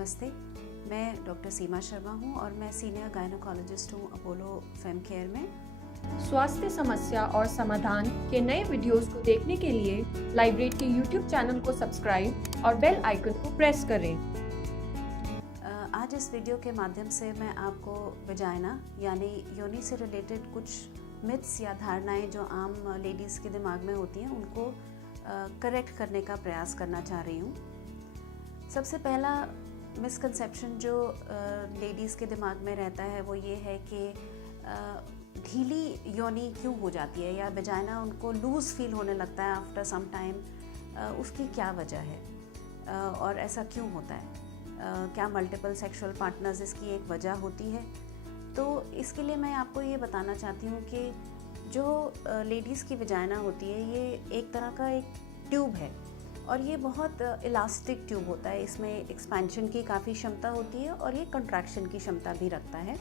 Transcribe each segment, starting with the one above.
नमस्ते, मैं डॉक्टर सीमा शर्मा हूँ और मैं सीनियर गायनोकोलॉजिस्ट हूँ अपोलो फेम केयर में। स्वास्थ्य समस्या और समाधान के नए वीडियोस को देखने के लिए लाइब्रेट के यूट्यूब चैनल को सब्सक्राइब और बेल आइकन को प्रेस करें। आज इस वीडियो के माध्यम से मैं आपको वजाइना यानी योनि से रिलेटेड कुछ मिथ्स या धारणाएं जो आम लेडीज़ के दिमाग में होती हैं उनको करेक्ट करने का प्रयास करना चाह रही हूँ। सबसे पहला मिसकंसेप्शन जो लेडीज़ के दिमाग में रहता है वो ये है कि ढीली योनि क्यों हो जाती है या वजाइना उनको लूज़ फील होने लगता है आफ्टर सम टाइम, उसकी क्या वजह है और ऐसा क्यों होता है, क्या मल्टीपल सेक्सुअल पार्टनर्स इसकी एक वजह होती है। तो इसके लिए मैं आपको ये बताना चाहती हूँ कि जो लेडीज़ की वजाइना होती है ये एक तरह का एक ट्यूब है और ये बहुत इलास्टिक ट्यूब होता है। इसमें एक्सपेंशन की काफ़ी क्षमता होती है और ये कंट्रैक्शन की क्षमता भी रखता है।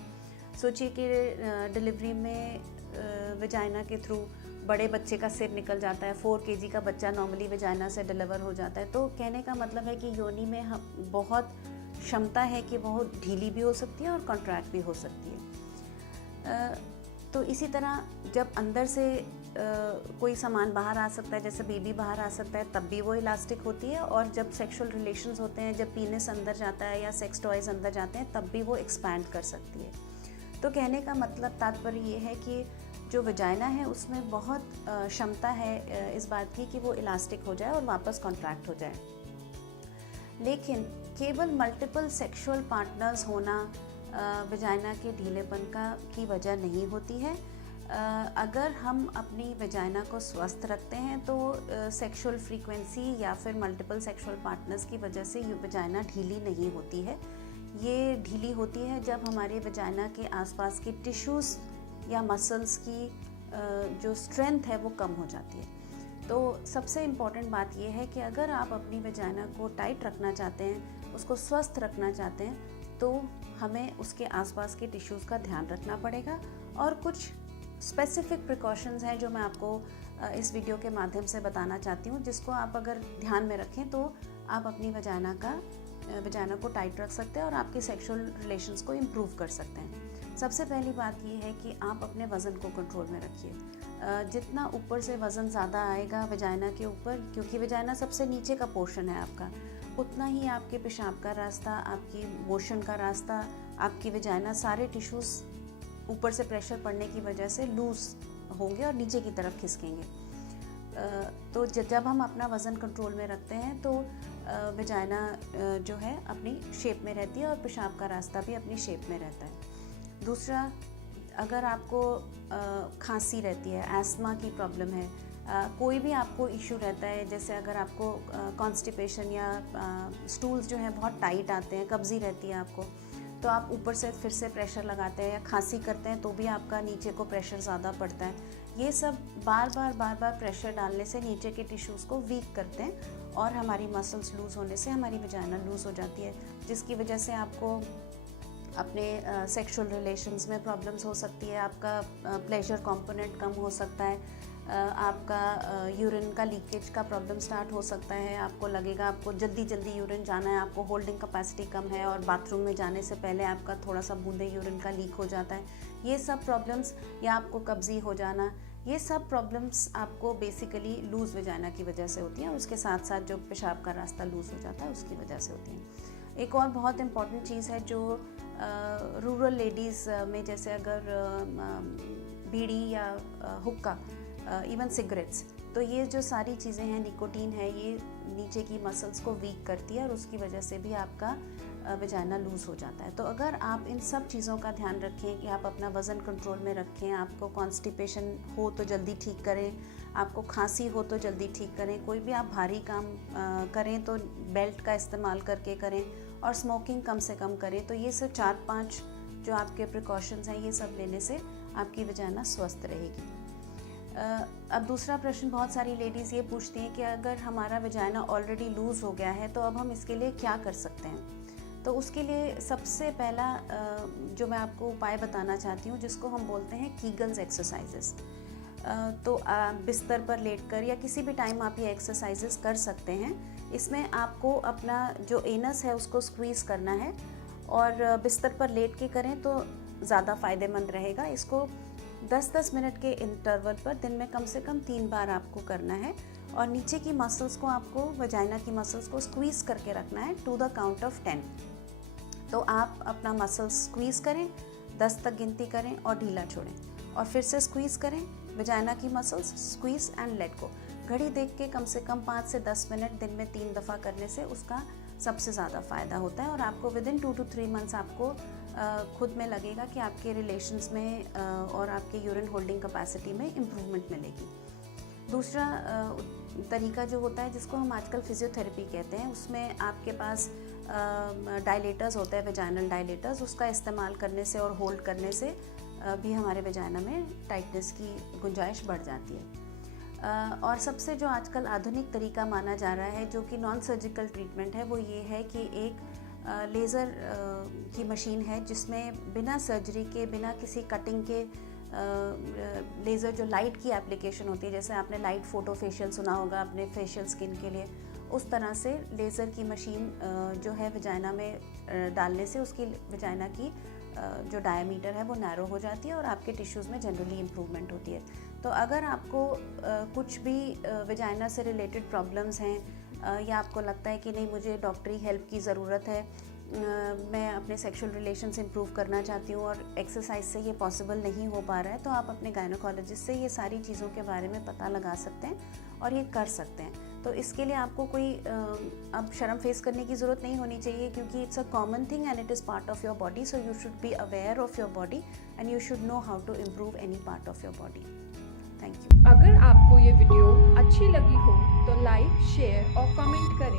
सोचिए कि डिलीवरी में वजाइना के थ्रू बड़े बच्चे का सिर निकल जाता है, 4 kg का बच्चा नॉर्मली वजाइना से डिलीवर हो जाता है। तो कहने का मतलब है कि योनि में हम बहुत क्षमता है कि बहुत ढीली भी हो सकती है और कॉन्ट्रैक्ट भी हो सकती है। तो इसी तरह जब अंदर से कोई सामान बाहर आ सकता है, जैसे बेबी बाहर आ सकता है, तब भी वो इलास्टिक होती है और जब सेक्सुअल रिलेशंस होते हैं, जब पीनिस अंदर जाता है या सेक्स टॉयज़ अंदर जाते हैं, तब भी वो एक्सपैंड कर सकती है। तो कहने का मतलब तात्पर्य ये है कि जो वजाइना है उसमें बहुत क्षमता है इस बात की कि वो इलास्टिक हो जाए और वापस कॉन्ट्रैक्ट हो जाए। लेकिन केवल मल्टीपल सेक्सुअल पार्टनर्स होना वजाइना के ढीलेपन की वजह नहीं होती है। अगर हम अपनी वजाइना को स्वस्थ रखते हैं तो सेक्सुअल फ्रीक्वेंसी या फिर मल्टीपल सेक्सुअल पार्टनर्स की वजह से ये वजाइना ढीली नहीं होती है। ये ढीली होती है जब हमारे वजाइना के आसपास की टिश्यूज़ या मसल्स की जो स्ट्रेंथ है वो कम हो जाती है। तो सबसे इम्पॉर्टेंट बात यह है कि अगर आप अपनी वजाइना को टाइट रखना चाहते हैं, उसको स्वस्थ रखना चाहते हैं, तो हमें उसके आसपास के टिश्यूज़ का ध्यान रखना पड़ेगा। और कुछ स्पेसिफिक प्रिकॉशंस हैं जो मैं आपको इस वीडियो के माध्यम से बताना चाहती हूँ, जिसको आप अगर ध्यान में रखें तो आप अपनी वजाइना को टाइट रख सकते हैं और आपके सेक्सुअल रिलेशंस को इम्प्रूव कर सकते हैं। सबसे पहली बात ये है कि आप अपने वज़न को कंट्रोल में रखिए। जितना ऊपर से वज़न ज़्यादा आएगा वजाइना के ऊपर, क्योंकि वजाइना सबसे नीचे का पोर्शन है आपका, उतना ही आपके पेशाब का रास्ता, आपकी मोशन का रास्ता, आपकी वजाइना, सारे टिश्यूज़ ऊपर से प्रेशर पड़ने की वजह से लूज़ होंगे और नीचे की तरफ खिसकेंगे। तो जब हम अपना वज़न कंट्रोल में रखते हैं तो वजाइना जो है अपनी शेप में रहती है और पेशाब का रास्ता भी अपनी शेप में रहता है। दूसरा, अगर आपको खांसी रहती है, एस्थमा की प्रॉब्लम है, कोई भी आपको इशू रहता है, जैसे अगर आपको कॉन्स्टिपेशन या स्टूल्स जो हैं बहुत टाइट आते हैं, कब्ज़ी रहती है आपको, तो आप ऊपर से फिर से प्रेशर लगाते हैं या खांसी करते हैं तो भी आपका नीचे को प्रेशर ज़्यादा पड़ता है। ये सब बार बार प्रेशर डालने से नीचे के टिश्यूज़ को वीक करते हैं और हमारी मसल्स लूज़ होने से हमारी वजाइना लूज़ हो जाती है, जिसकी वजह से आपको अपने सेक्सुअल रिलेशंस में प्रॉब्लम्स हो सकती है, आपका प्लेजर कंपोनेंट कम हो सकता है, आपका यूरिन का लीकेज का प्रॉब्लम स्टार्ट हो सकता है। आपको लगेगा आपको जल्दी यूरिन जाना है, आपको होल्डिंग कैपेसिटी कम है और बाथरूम में जाने से पहले आपका थोड़ा सा बूंदे यूरिन का लीक हो जाता है। ये सब प्रॉब्लम्स, या आपको कब्ज़ी हो जाना, ये सब प्रॉब्लम्स आपको बेसिकली लूज़ वजाइना की वजह से होती हैं और उसके साथ साथ जो पेशाब का रास्ता लूज़ हो जाता है उसकी वजह से होती हैं। एक और बहुत इम्पॉर्टेंट चीज़ है जो रूरल लेडीज़ में, जैसे अगर बीड़ी या हुक्का, इवन सिगरेट्स, तो ये जो सारी चीज़ें हैं, निकोटीन है, ये नीचे की मसल्स को वीक करती है और उसकी वजह से भी आपका वजाइना लूज़ हो जाता है। तो अगर आप इन सब चीज़ों का ध्यान रखें कि आप अपना वज़न कंट्रोल में रखें, आपको कॉन्स्टिपेशन हो तो जल्दी ठीक करें, आपको खांसी हो तो जल्दी ठीक करें, कोई भी आप भारी काम करें तो बेल्ट का इस्तेमाल करके करें और स्मोकिंग कम से कम करें, तो ये सब 4-5 जो आपके प्रिकॉशंस हैं, ये सब लेने से आपकी वजाइना स्वस्थ रहेगी। अब दूसरा प्रश्न बहुत सारी लेडीज़ ये पूछती हैं कि अगर हमारा वजाइना ऑलरेडी लूज़ हो गया है तो अब हम इसके लिए क्या कर सकते हैं। तो उसके लिए सबसे पहला जो मैं आपको उपाय बताना चाहती हूँ, जिसको हम बोलते हैं कीगल्स एक्सरसाइजेस। तो बिस्तर पर लेटकर या किसी भी टाइम आप ये एक्सरसाइजेस कर सकते हैं। इसमें आपको अपना जो एनस है उसको स्क्वीज़ करना है और बिस्तर पर लेट के करें तो ज़्यादा फ़ायदेमंद रहेगा। इसको 10-10 मिनट के इंटरवल पर दिन में कम से कम 3 बार आपको करना है और नीचे की मसल्स को आपको वजाइना की मसल्स को स्क्वीज़ करके रखना है टू द काउंट ऑफ 10। तो आप अपना मसल्स स्क्वीज़ करें, 10 तक गिनती करें और ढीला छोड़ें और फिर से स्क्वीज़ करें वजाइना की muscles, squeeze and let go. घड़ी देख के कम से कम 5 से 10 मिनट दिन में 3 दफ़ा करने से उसका सबसे ज़्यादा फ़ायदा होता है और आपको विद इन 2 to 3 मंथ्स आपको खुद में लगेगा कि आपके रिलेशंस में और आपके यूरिन होल्डिंग कैपेसिटी में इम्प्रूवमेंट मिलेगी। दूसरा तरीका जो होता है जिसको हम आजकल फिजियोथेरेपी कहते हैं, उसमें आपके पास डायलेटर्स होते हैं, वेजाइनल डायलेटर्स, उसका इस्तेमाल करने से और होल्ड करने से भी हमारे वेजाइना में टाइटनेस की गुंजाइश बढ़ जाती है। और सबसे जो आजकल आधुनिक तरीका माना जा रहा है जो कि नॉन सर्जिकल ट्रीटमेंट है वो ये है कि एक लेज़र की मशीन है जिसमें बिना सर्जरी के, बिना किसी कटिंग के लेज़र जो लाइट की एप्लीकेशन होती है, जैसे आपने लाइट फोटो फेशियल सुना होगा अपने फेशियल स्किन के लिए, उस तरह से लेज़र की मशीन जो है वजाइना में डालने से उसकी वजाइना की जो डायमीटर है वो नैरो हो जाती है और आपके टिश्यूज़ में जनरली इम्प्रूवमेंट होती है। तो अगर आपको कुछ भी वजाइना से रिलेटेड प्रॉब्लम्स हैं या आपको लगता है कि नहीं मुझे डॉक्टरी हेल्प की ज़रूरत है, मैं अपने सेक्सुअल रिलेशंस इंप्रूव करना चाहती हूँ और एक्सरसाइज से ये पॉसिबल नहीं हो पा रहा है, तो आप अपने गायनोकोलॉजिस्ट से ये सारी चीज़ों के बारे में पता लगा सकते हैं और ये कर सकते हैं। तो इसके लिए आपको कोई अब शर्म फेस करने की ज़रूरत नहीं होनी चाहिए क्योंकि it's a common thing and it is part of your body, so you should be aware of your body and you should know how to improve any part of your body. Thank you. अगर आपको ये video अच्छी लगी हो तो like, share और comment करें।